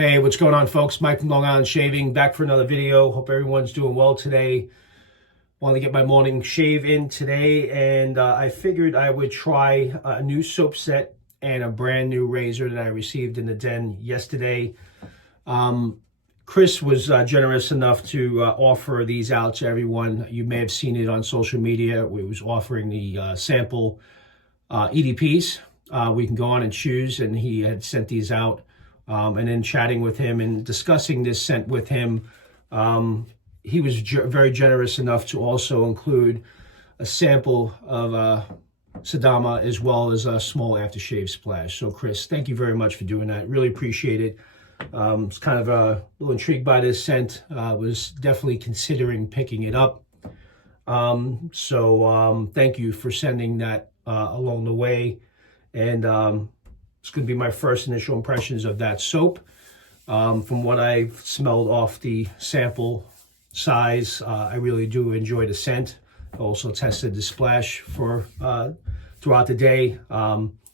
Hey, what's going on, folks? Mike from Long Island Shaving, back for another video. Hope everyone's doing well today. Want to get my morning shave in today, and I figured I would try a new soap set and a brand new razor that I received in the den yesterday. Chris was generous enough to offer these out to everyone. You may have seen it on social media. We was offering the sample EDPs. We can go on and choose, and he had sent these out. And then chatting with him and discussing this scent with him, he was very generous enough to also include a sample of Sidama as well as a small aftershave splash. So Chris, thank you very much for doing that. Really appreciate it. Was kind of a little intrigued by this scent. Was definitely considering picking it up. Thank you for sending that along the way. And it's going to be my first initial impressions of that soap. From what I've smelled off the sample size, I really do enjoy the scent. I also tested the splash for throughout the day.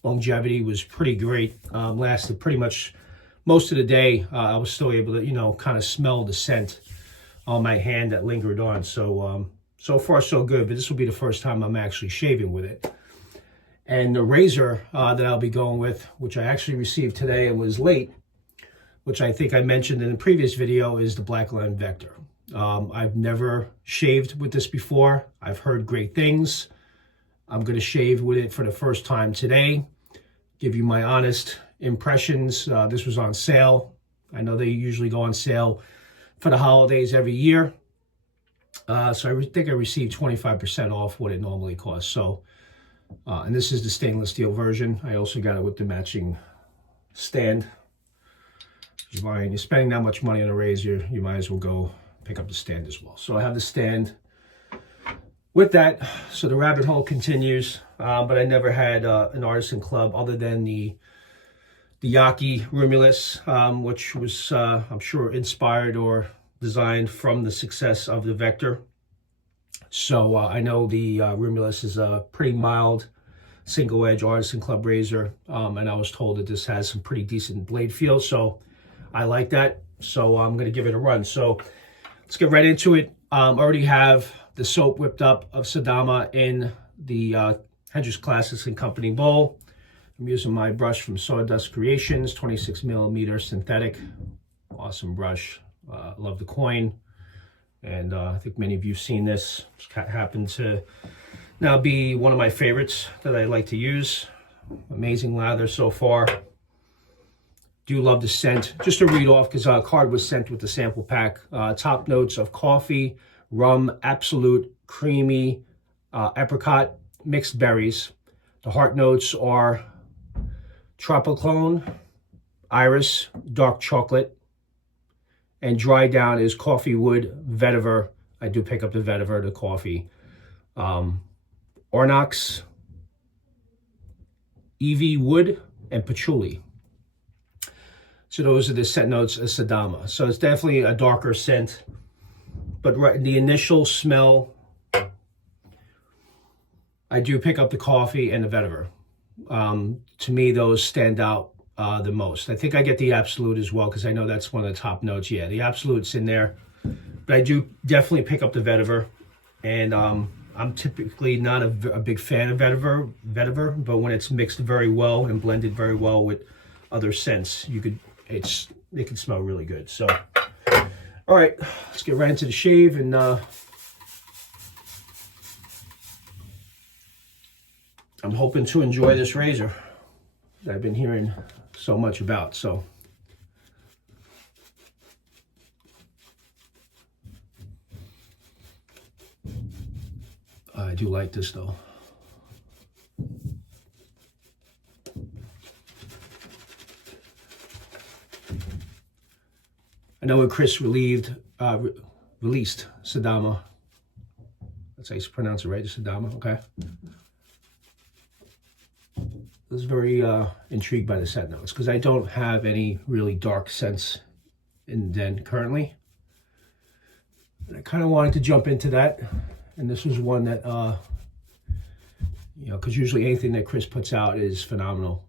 Longevity was pretty great. Lasted pretty much most of the day. I was still able to, kind of smell the scent on my hand that lingered on. So far so good, but this will be the first time I'm actually shaving with it. And the razor that I'll be going with, which I actually received today and was late, which I think I mentioned in the previous video, is the Blackland Vector. I've never shaved with this before. I've heard great things. I'm going to shave with it for the first time today. Give you my honest impressions. This was on sale. I know they usually go on sale for the holidays every year. So I think I received 25% off what it normally costs. So. And this is the stainless steel version. I also got it with the matching stand. You're spending that much money on a razor, you might as well go pick up the stand as well. So I have the stand with that. So the rabbit hole continues, but I never had an Artisan club other than the Yaki Romulus, which was, I'm sure, inspired or designed from the success of the Vector. So I know the Romulus is a pretty mild single edge Artisan club razor, and I was told that this has some pretty decent blade feel, so I like that. So I'm going to give it a run. So let's get right into it. Already have the soap whipped up of Sidama in the Hedges Classics and Company bowl. I'm using my brush from Sawdust Creations, 26 millimeter synthetic. Awesome brush. Love the coin. And I think many of you have seen this. It's happened to now be one of my favorites that I like to use. Amazing lather so far. Do love the scent. Just to read off, because a card was sent with the sample pack. Top notes of coffee, rum, absolute, creamy, apricot, mixed berries. The heart notes are tropicone, iris, dark chocolate. And dry down is coffee wood, vetiver. I do pick up the vetiver, the coffee. Onyx, Evie wood, and patchouli. So those are the scent notes of Sidama. So it's definitely a darker scent. But right, the initial smell, I do pick up the coffee and the vetiver. To me, those stand out the most. I think I get the absolute as well, because I know that's one of the top notes. Yeah, the absolute's in there, but I do definitely pick up the vetiver. And I'm typically not a big fan of vetiver, but when it's mixed very well and blended very well with other scents, it can smell really good. So all right, let's get right into the shave. And I'm hoping to enjoy this razor that I've been hearing so much about. So I do like this though. I know when Chris released Sidama, that's how you pronounce it, right? Sidama, okay. I was very intrigued by the scent notes, because I don't have any really dark scents in the den currently. And I kind of wanted to jump into that, and this was one that, because usually anything that Chris puts out is phenomenal.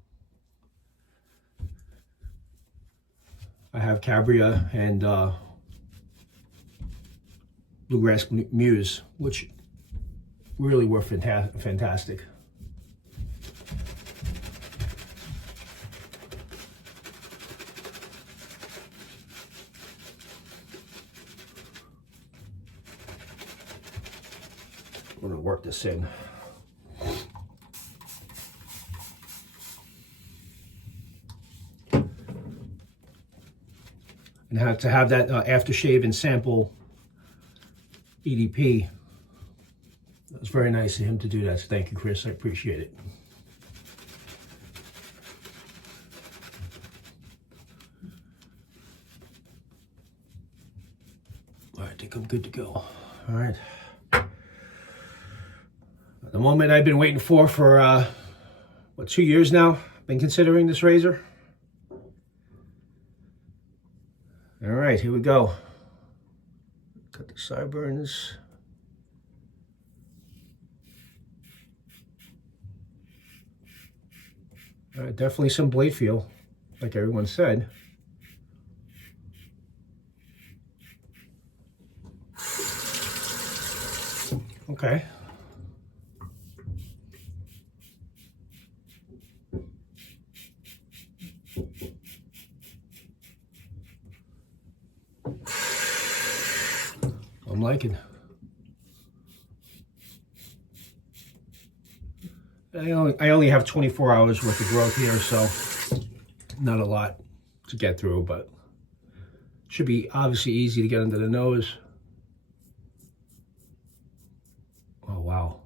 I have Cabria and Bluegrass Muse, which really were fantastic. I'm going to work this in. And to have that aftershave and sample EDP, it was very nice of him to do that. So thank you, Chris. I appreciate it. All right, I think I'm good to go. All right. The moment I've been waiting for what, 2 years now? I've been considering this razor. All right, here we go. Cut the sideburns. All right, definitely some blade feel, like everyone said. Okay. I'm liking. I only have 24 hours worth of growth here, so not a lot to get through, but should be obviously easy to get under the nose. Oh, wow.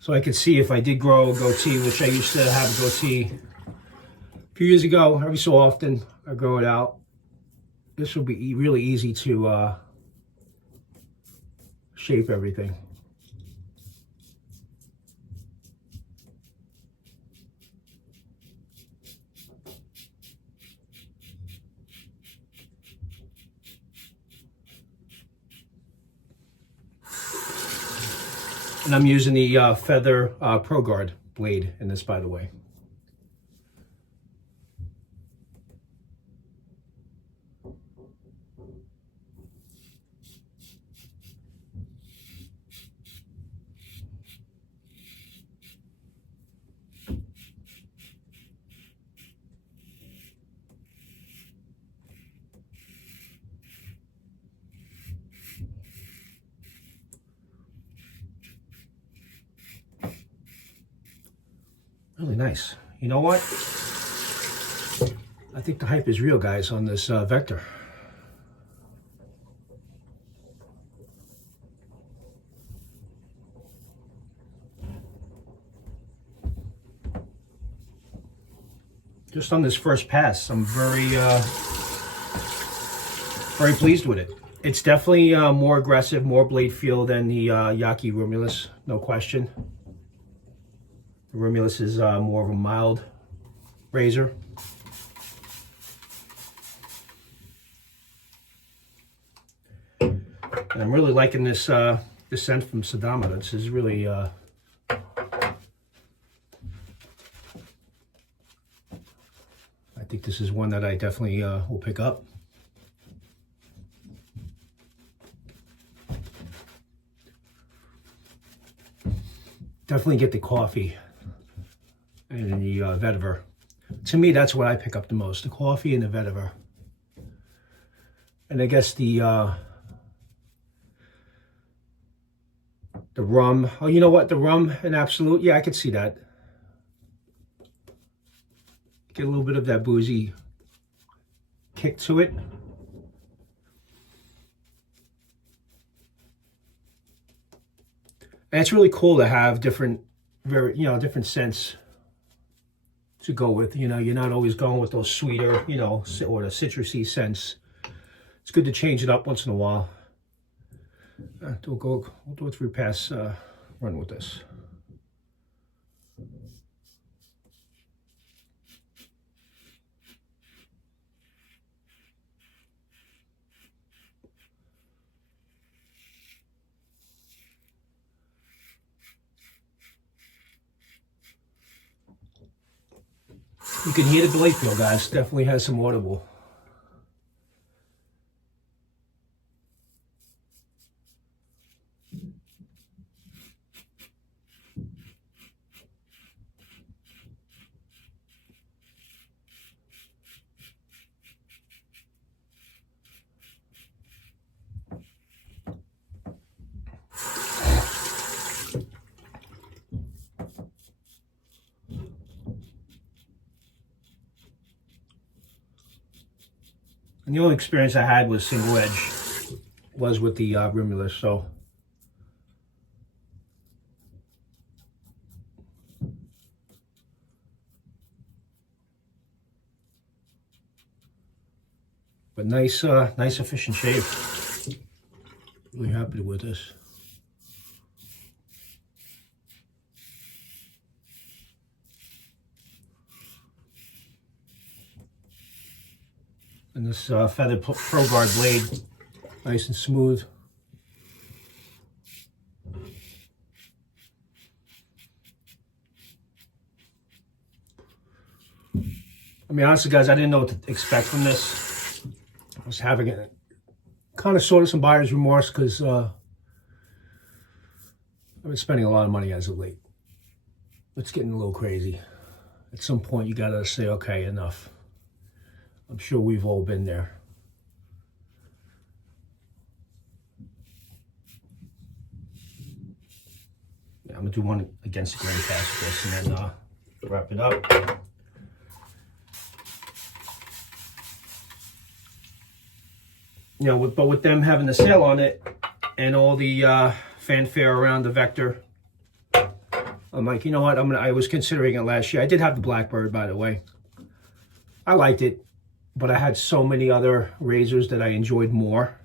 So I could see if I did grow a goatee, which I used to have a goatee a few years ago. Every so often, I grow it out. This will be really easy to shape everything. And I'm using the Feather Pro Guard blade in this, by the way. Really nice. You know what? I think the hype is real, guys, on this Vector. Just on this first pass, I'm very pleased with it. It's definitely more aggressive, more blade feel than the Yaki Romulus, no question. The Romulus is more of a mild razor. And I'm really liking this scent from Sidama. This is really I think this is one that I definitely will pick up. Definitely get the coffee and the vetiver. To me, that's what I pick up the most, the coffee and the vetiver. And I guess the rum. Oh, you know what? The rum and Absolute. Yeah, I could see that. Get a little bit of that boozy kick to it. And it's really cool to have different, different scents to go with. You know, you're not always going with those sweeter, or the citrusy scents. It's good to change it up once in a while. We'll do a 3-pass run with this. You can hear the blade feel, guys. Definitely has some audible. And the only experience I had was single edge, was with the rimulus, so. But nice, nice efficient shave. Really happy with this. And this feathered Pro Guard blade, nice and smooth. I mean, honestly, guys, I didn't know what to expect from this. I was having it kind of sort of some buyer's remorse because I've been spending a lot of money as of late. It's getting a little crazy. At some point, you gotta say, okay, enough. I'm sure we've all been there. Yeah, I'm gonna do one against the grain cast with this and then wrap it up. You know, but with them having the sale on it and all the fanfare around the Vector, I'm like, you know what? I was considering it last year. I did have the Blackbird, by the way. I liked it, but I had so many other razors that I enjoyed more.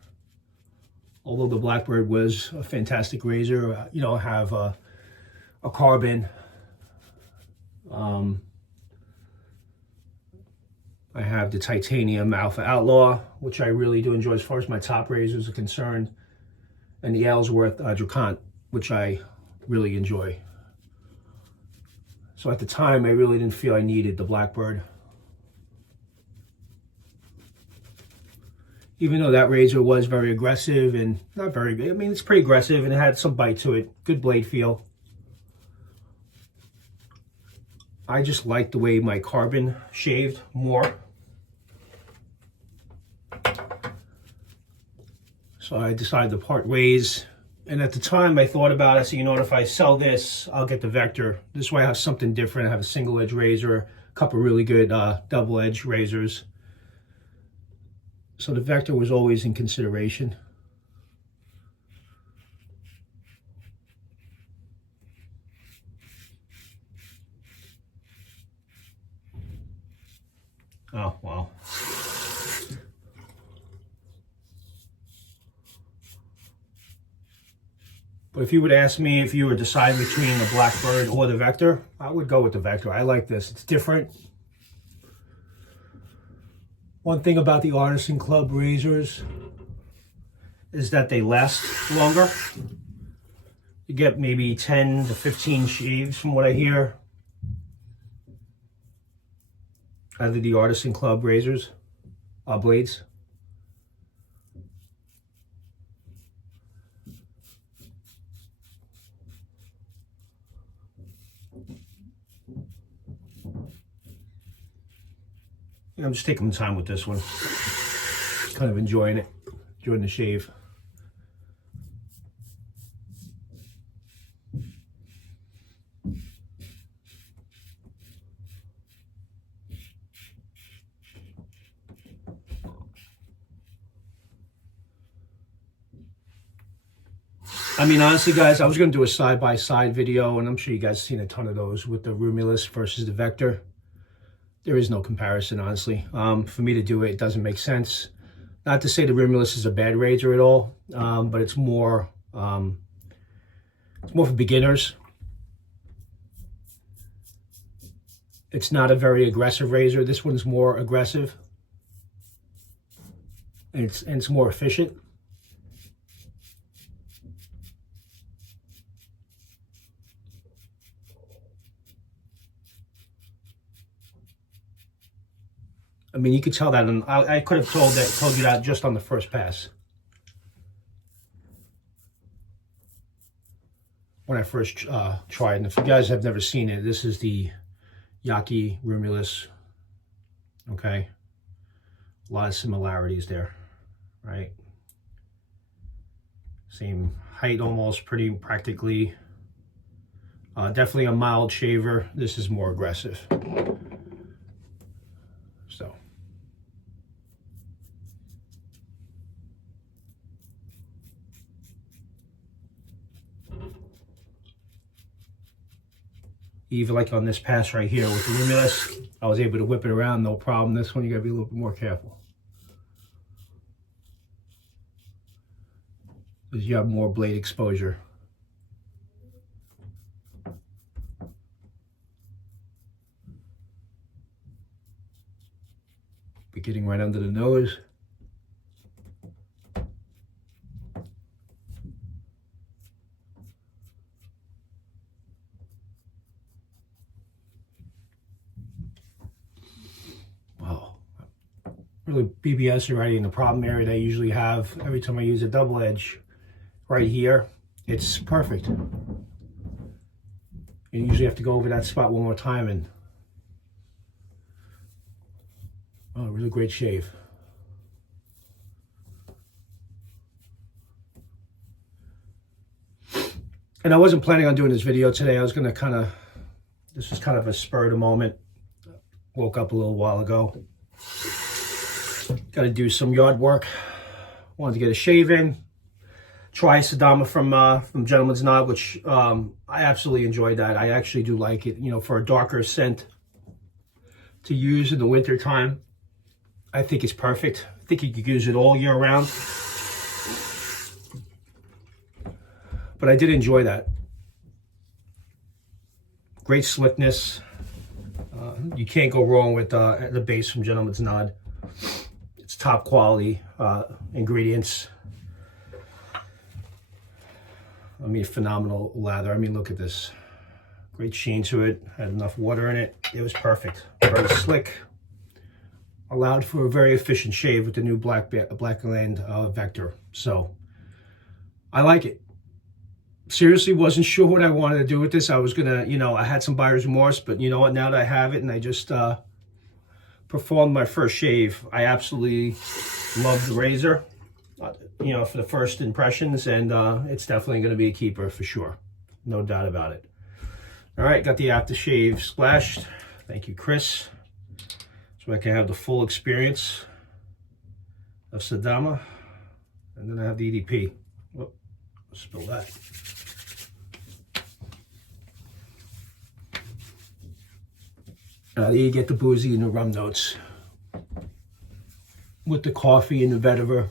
Although the Blackbird was a fantastic razor, you know, I have a carbon. I have the titanium Alpha Outlaw, which I really do enjoy as far as my top razors are concerned, and the Ellsworth Dracont, which I really enjoy. So at the time, I really didn't feel I needed the Blackbird. Even though that razor was very aggressive and not very good. I mean, it's pretty aggressive and it had some bite to it. Good blade feel. I just like the way my carbon shaved more. So I decided to part ways. And at the time I thought about it, so you know what, if I sell this, I'll get the Vector. This way I have something different. I have a single edge razor, a couple really good double edge razors. So the Vector was always in consideration. Oh, wow. But if you would ask me if you were deciding between the Blackbird or the Vector, I would go with the Vector. I like this. It's different. One thing about the Artisan Club razors is that they last longer. You get maybe 10 to 15 shaves from what I hear out of the Artisan Club razors, blades. I'm just taking my time with this one. Kind of enjoying it, enjoying the shave. I mean, honestly, guys, I was going to do a side-by-side video, and I'm sure you guys have seen a ton of those with the Rimulus versus the Vector. There is no comparison, honestly. For me to do it, it doesn't make sense. Not to say the Rimulus is a bad razor at all, but it's more for beginners. It's not a very aggressive razor. This one's more aggressive, and it's more efficient. mean, you could tell that, and I could have told you that just on the first pass. When I first tried, and if you guys have never seen it, this is the Yaki Romulus. Okay, a lot of similarities there, right? Same height, almost, pretty practically. Definitely a mild shaver. This is more aggressive. So. Even like on this pass right here with the Romulus, I was able to whip it around, no problem. This one, you gotta be a little bit more careful, because you have more blade exposure. Be getting right under the nose. Really BBS already in the problem area that I usually have every time I use a double edge right here. It's perfect. You usually have to go over that spot one more time, and oh, really great shave. And I wasn't planning on doing this video today. I was gonna this was kind of a spur of the moment. Woke up a little while ago. Got to do some yard work. Wanted to get a shave in. Try Sidama from Gentleman's Nod, which I absolutely enjoyed that. I actually do like it. You know, for a darker scent to use in the winter time, I think it's perfect. I think you could use it all year round. But I did enjoy that. Great slickness. You can't go wrong with the base from Gentleman's Nod. It's top quality ingredients. I mean, phenomenal lather. I mean, look at this. Great sheen to it. Had enough water in it. It was perfect. Very slick. Allowed for a very efficient shave with the new Blackland Vector. So, I like it. Seriously, wasn't sure what I wanted to do with this. I was gonna, you know, I had some buyer's remorse, but you know what? Now that I have it and I just performed my first shave, I absolutely love the razor, you know, for the first impressions, and it's definitely going to be a keeper for sure. No doubt about it. All right, got the aftershave splashed. Thank you, Chris. So I can have the full experience of Sidama. And then I have the EDP. Whoop, spill that. There you get the boozy and the rum notes with the coffee and the vetiver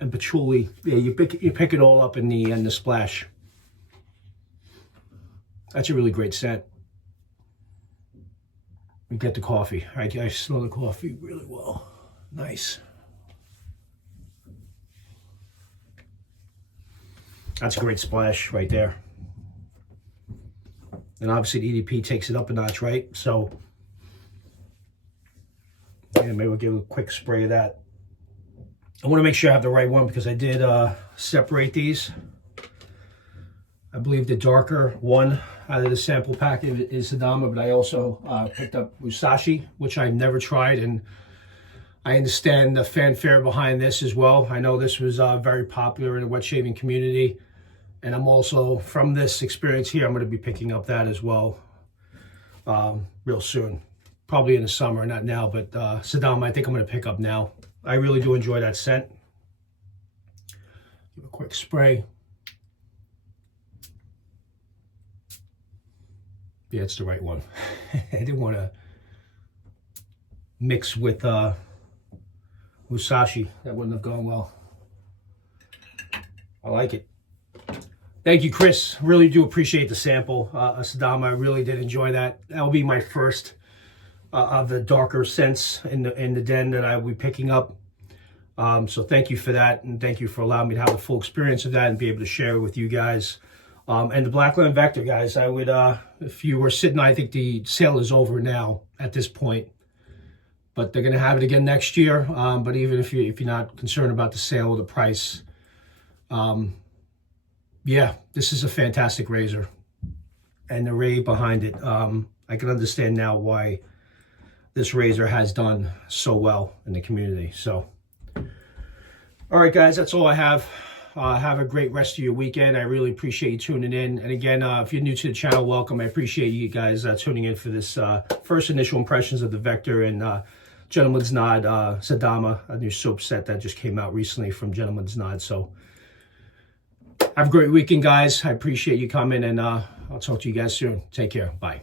and patchouli. Yeah, you pick it all up in the splash. That's a really great scent. You get the coffee. I smell the coffee really well. Nice. That's a great splash right there. And obviously the EDP takes it up a notch, right? So yeah, maybe we'll give a quick spray of that. I want to make sure I have the right one because I did separate these. I believe the darker one out of the sample pack is Sidama, but I also picked up Musashi, which I've never tried, and I understand the fanfare behind this as well. I know this was very popular in the wet shaving community, and I'm also, from this experience here, I'm going to be picking up that as well real soon. Probably in the summer, not now, but Sidama, I think I'm going to pick up now. I really do enjoy that scent. Give a quick spray. Yeah, it's the right one. I didn't want to mix with Musashi. That wouldn't have gone well. I like it. Thank you, Chris. Really do appreciate the sample. Sidama, I really did enjoy that. That will be my first of the darker scents in the den that I will be picking up. So thank you for that, and thank you for allowing me to have the full experience of that and be able to share it with you guys. And the Blackland Vector, guys, I would, if you were sitting, I think the sale is over now at this point. but they're going to have it again next year. But even if you're not concerned about the sale or the price, yeah, this is a fantastic razor. And the array behind it, I can understand now why this razor has done so well in the community. So, all right, guys, that's all I have. Have a great rest of your weekend. I really appreciate you tuning in. And again, if you're new to the channel, welcome. I appreciate you guys tuning in for this first initial impressions of the Vector and Gentleman's NOD Sidama, a new soap set that just came out recently from Gentleman's NOD. So have a great weekend, guys. I appreciate you coming, and I'll talk to you guys soon. Take care. Bye.